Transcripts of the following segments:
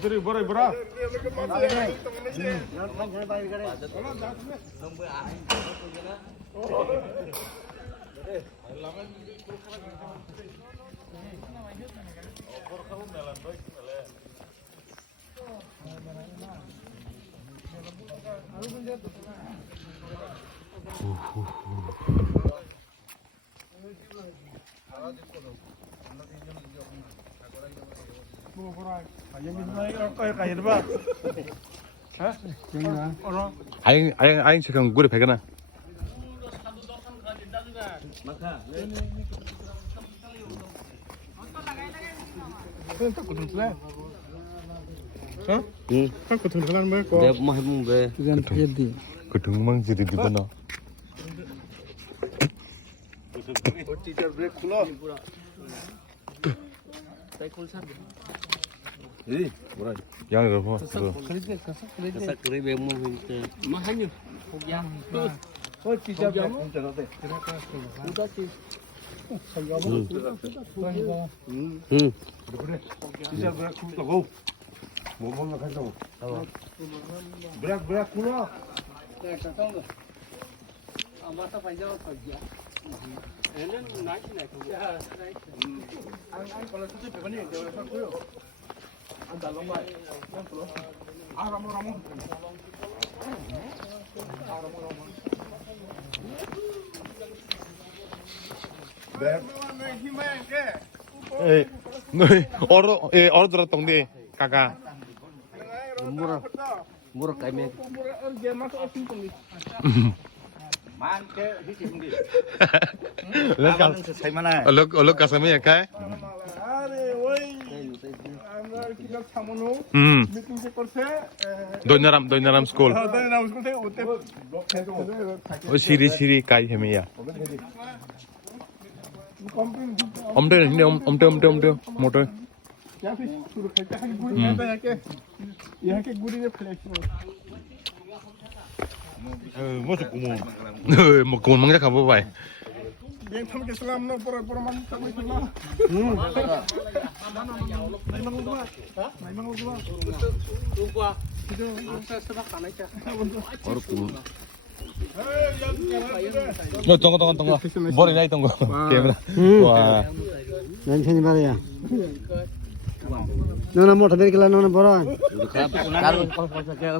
저리 뭐라. 아잉 지금 물에 배거나. 그등망 지리 디바나. 양이 봐. 너희 얼어 동네 가가. Murah kami. 얼룩 가슴이 약해. 도이나람 스쿨. 시리 까이 해미야. 엄대 모터. một cuốn măng chắc không vậy. Nó tunggu. Boleh naik tunggu. Wah. Dan sini mana ya? Nona mau tampil kelan nona boran.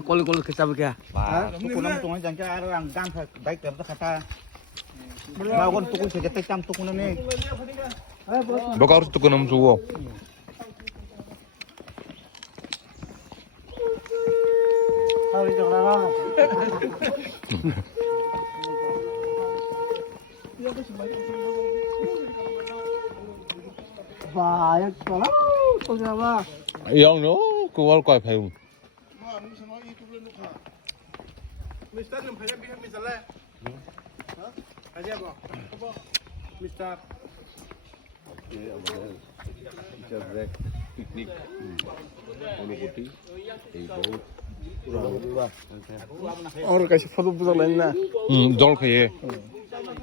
Kalau kita berkah. Tukunam tungan jangka orang gang baik dapat kata. Bagon tukun saja tekam tukunan ni. Baka harus tukun nam suwo. Hari tu kalau. Banyak kalau tu siapa? Yang no, kual kuai payung. Mister 좀 배가 비가 미살래. 아니야 뭐. 미스터. Piknik. Ulu putih. और कैसे फोटो बुझा लेना जल खाइए